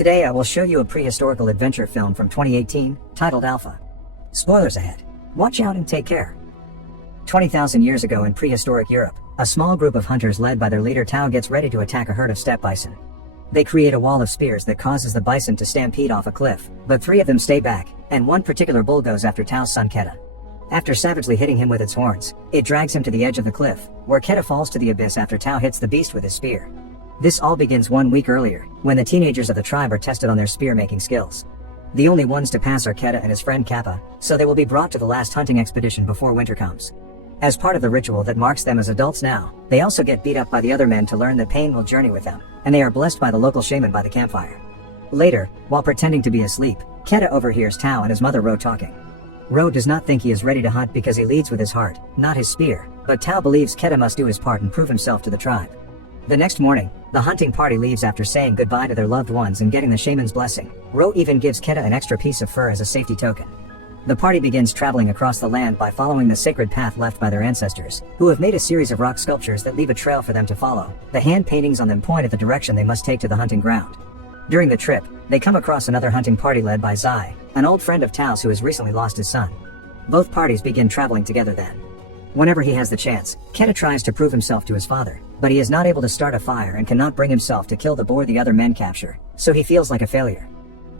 Today I will show you a prehistorical adventure film from 2018, titled Alpha. Spoilers ahead. Watch out and take care. 20,000 years ago in prehistoric Europe, a small group of hunters led by their leader Tao gets ready to attack a herd of steppe bison. They create a wall of spears that causes the bison to stampede off a cliff, but 3 of them stay back, and one particular bull goes after Tao's son Keta. After savagely hitting him with its horns, it drags him to the edge of the cliff, where Keta falls to the abyss after Tao hits the beast with his spear. This all begins 1 week earlier, when the teenagers of the tribe are tested on their spear-making skills. The only ones to pass are Keta and his friend Kappa, so they will be brought to the last hunting expedition before winter comes. As part of the ritual that marks them as adults now, they also get beat up by the other men to learn that pain will journey with them, and they are blessed by the local shaman by the campfire. Later, while pretending to be asleep, Keta overhears Tao and his mother Ro talking. Ro does not think he is ready to hunt because he leads with his heart, not his spear, but Tao believes Keta must do his part and prove himself to the tribe. The next morning, the hunting party leaves after saying goodbye to their loved ones and getting the shaman's blessing. Ro even gives Keta an extra piece of fur as a safety token. The party begins traveling across the land by following the sacred path left by their ancestors, who have made a series of rock sculptures that leave a trail for them to follow. The hand paintings on them point at the direction they must take to the hunting ground. During the trip, they come across another hunting party led by Zai, an old friend of Tao's who has recently lost his son. Both parties begin traveling together then. Whenever he has the chance, Keta tries to prove himself to his father, but he is not able to start a fire and cannot bring himself to kill the boar the other men capture, so he feels like a failure.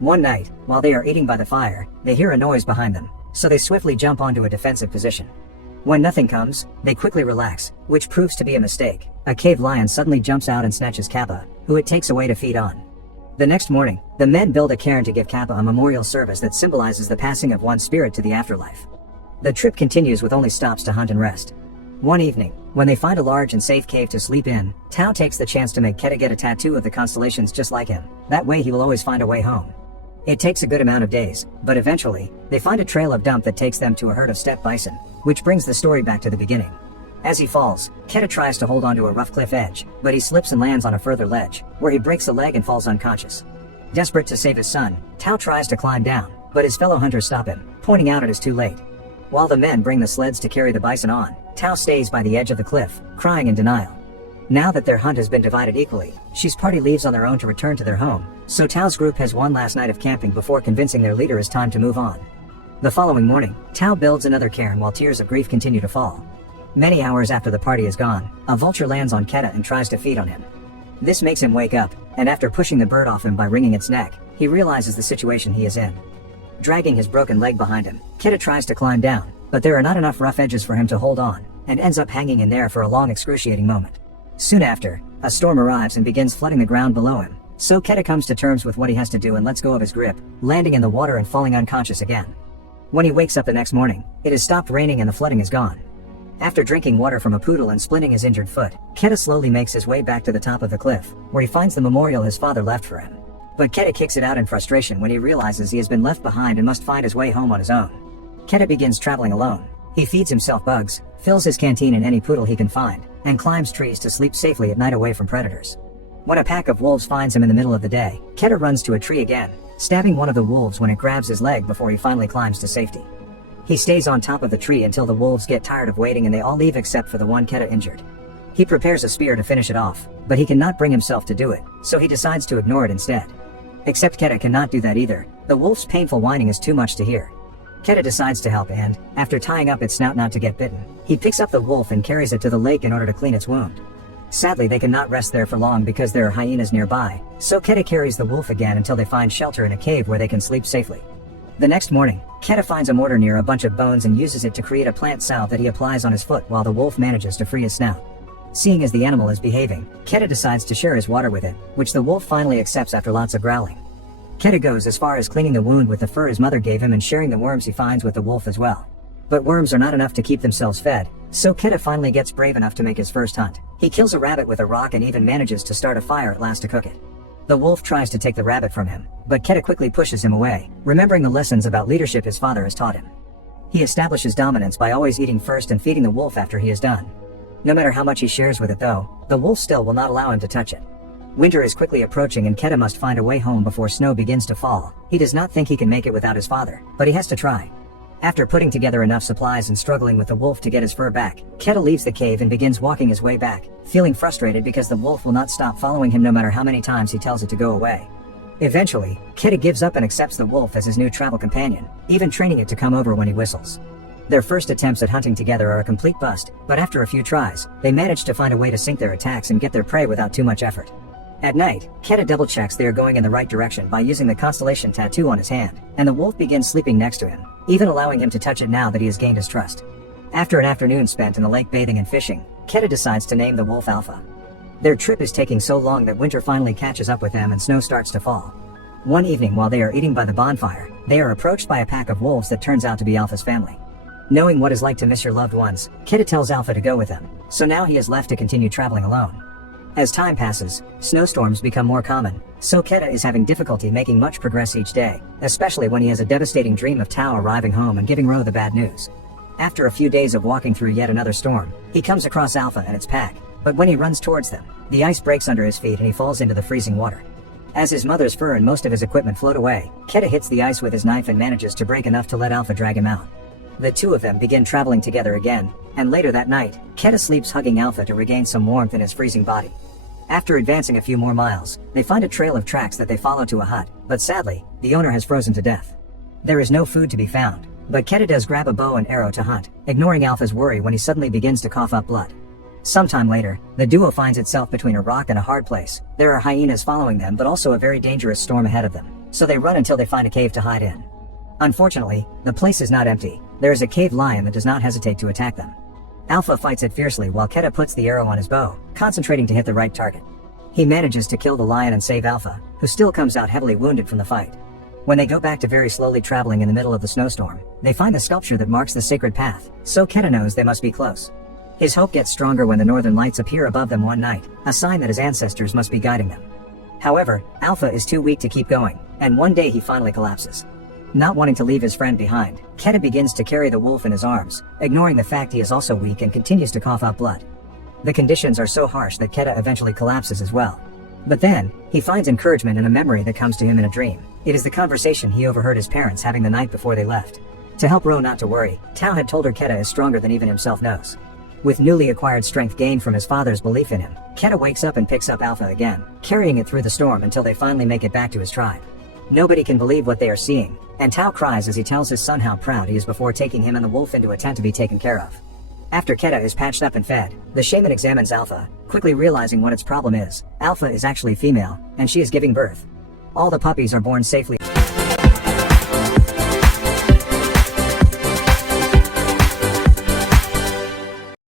One night, while they are eating by the fire, they hear a noise behind them, so they swiftly jump onto a defensive position. When nothing comes, they quickly relax, which proves to be a mistake. A cave lion suddenly jumps out and snatches Kappa, who it takes away to feed on. The next morning, the men build a cairn to give Kappa a memorial service that symbolizes the passing of one's spirit to the afterlife. The trip continues with only stops to hunt and rest. One evening, when they find a large and safe cave to sleep in, Tao takes the chance to make Keta get a tattoo of the constellations just like him. That way he will always find a way home. It takes a good amount of days, but eventually, they find a trail of dump that takes them to a herd of steppe bison, which brings the story back to the beginning. As he falls, Keta tries to hold onto a rough cliff edge, but he slips and lands on a further ledge, where he breaks a leg and falls unconscious. Desperate to save his son, Tao tries to climb down, but his fellow hunters stop him, pointing out it is too late. While the men bring the sleds to carry the bison on, Tao stays by the edge of the cliff, crying in denial. Now that their hunt has been divided equally, Shi's party leaves on their own to return to their home, so Tao's group has one last night of camping before convincing their leader it's time to move on. The following morning, Tao builds another cairn while tears of grief continue to fall. Many hours after the party is gone, a vulture lands on Keta and tries to feed on him. This makes him wake up, and after pushing the bird off him by wringing its neck, he realizes the situation he is in. Dragging his broken leg behind him, Keta tries to climb down, but there are not enough rough edges for him to hold on, and ends up hanging in there for a long excruciating moment. Soon after, a storm arrives and begins flooding the ground below him, so Keta comes to terms with what he has to do and lets go of his grip, landing in the water and falling unconscious again. When he wakes up the next morning, it has stopped raining and the flooding is gone. After drinking water from a poodle and splinting his injured foot, Keta slowly makes his way back to the top of the cliff, where he finds the memorial his father left for him. But Keta kicks it out in frustration when he realizes he has been left behind and must find his way home on his own. Keta begins traveling alone. He feeds himself bugs, fills his canteen in any poodle he can find, and climbs trees to sleep safely at night away from predators. When a pack of wolves finds him in the middle of the day, Keta runs to a tree again, stabbing one of the wolves when it grabs his leg before he finally climbs to safety. He stays on top of the tree until the wolves get tired of waiting and they all leave except for the one Keta injured. He prepares a spear to finish it off, but he cannot bring himself to do it, so he decides to ignore it instead. Except Keta cannot do that either. The wolf's painful whining is too much to hear. Keta decides to help and, after tying up its snout not to get bitten, he picks up the wolf and carries it to the lake in order to clean its wound. Sadly, they cannot rest there for long because there are hyenas nearby, so Keta carries the wolf again until they find shelter in a cave where they can sleep safely. The next morning, Keta finds a mortar near a bunch of bones and uses it to create a plant salve that he applies on his foot while the wolf manages to free his snout. Seeing as the animal is behaving, Keta decides to share his water with it, which the wolf finally accepts after lots of growling. Keta goes as far as cleaning the wound with the fur his mother gave him and sharing the worms he finds with the wolf as well. But worms are not enough to keep themselves fed, so Keta finally gets brave enough to make his first hunt. He kills a rabbit with a rock and even manages to start a fire at last to cook it. The wolf tries to take the rabbit from him, but Keta quickly pushes him away, remembering the lessons about leadership his father has taught him. He establishes dominance by always eating first and feeding the wolf after he is done. No matter how much he shares with it though, the wolf still will not allow him to touch it. Winter is quickly approaching and Keta must find a way home before snow begins to fall. He does not think he can make it without his father, but he has to try. After putting together enough supplies and struggling with the wolf to get his fur back, Keta leaves the cave and begins walking his way back, feeling frustrated because the wolf will not stop following him no matter how many times he tells it to go away. Eventually, Keta gives up and accepts the wolf as his new travel companion, even training it to come over when he whistles. Their first attempts at hunting together are a complete bust, but after a few tries, they manage to find a way to sync their attacks and get their prey without too much effort. At night, Keta double-checks they are going in the right direction by using the constellation tattoo on his hand, and the wolf begins sleeping next to him, even allowing him to touch it now that he has gained his trust. After an afternoon spent in the lake bathing and fishing, Keta decides to name the wolf Alpha. Their trip is taking so long that winter finally catches up with them and snow starts to fall. One evening while they are eating by the bonfire, they are approached by a pack of wolves that turns out to be Alpha's family. Knowing what it's like to miss your loved ones, Keta tells Alpha to go with him, so now he is left to continue traveling alone. As time passes, snowstorms become more common, so Keta is having difficulty making much progress each day, especially when he has a devastating dream of Tao arriving home and giving Ro the bad news. After a few days of walking through yet another storm, he comes across Alpha and its pack, but when he runs towards them, the ice breaks under his feet and he falls into the freezing water. As his mother's fur and most of his equipment float away, Keta hits the ice with his knife and manages to break enough to let Alpha drag him out. The two of them begin traveling together again, and later that night, Keta sleeps hugging Alpha to regain some warmth in his freezing body. After advancing a few more miles, they find a trail of tracks that they follow to a hut, but sadly, the owner has frozen to death. There is no food to be found, but Keta does grab a bow and arrow to hunt, ignoring Alpha's worry when he suddenly begins to cough up blood. Sometime later, the duo finds itself between a rock and a hard place. There are hyenas following them but also a very dangerous storm ahead of them, so they run until they find a cave to hide in. Unfortunately, the place is not empty. There is a cave lion that does not hesitate to attack them. Alpha fights it fiercely while Keta puts the arrow on his bow, concentrating to hit the right target. He manages to kill the lion and save Alpha, who still comes out heavily wounded from the fight. When they go back to very slowly traveling in the middle of the snowstorm, they find the sculpture that marks the sacred path, so Keta knows they must be close. His hope gets stronger when the northern lights appear above them one night, a sign that his ancestors must be guiding them. However, Alpha is too weak to keep going, and one day he finally collapses. Not wanting to leave his friend behind, Keta begins to carry the wolf in his arms, ignoring the fact he is also weak and continues to cough out blood. The conditions are so harsh that Keta eventually collapses as well. But then, he finds encouragement in a memory that comes to him in a dream. It is the conversation he overheard his parents having the night before they left. To help Ro not to worry, Tao had told her Keta is stronger than even himself knows. With newly acquired strength gained from his father's belief in him, Keta wakes up and picks up Alpha again, carrying it through the storm until they finally make it back to his tribe. Nobody can believe what they are seeing, and Tao cries as he tells his son how proud he is before taking him and the wolf into a tent to be taken care of. After Keta is patched up and fed, the shaman examines Alpha, quickly realizing what its problem is. Alpha is actually female, and she is giving birth. All the puppies are born safely.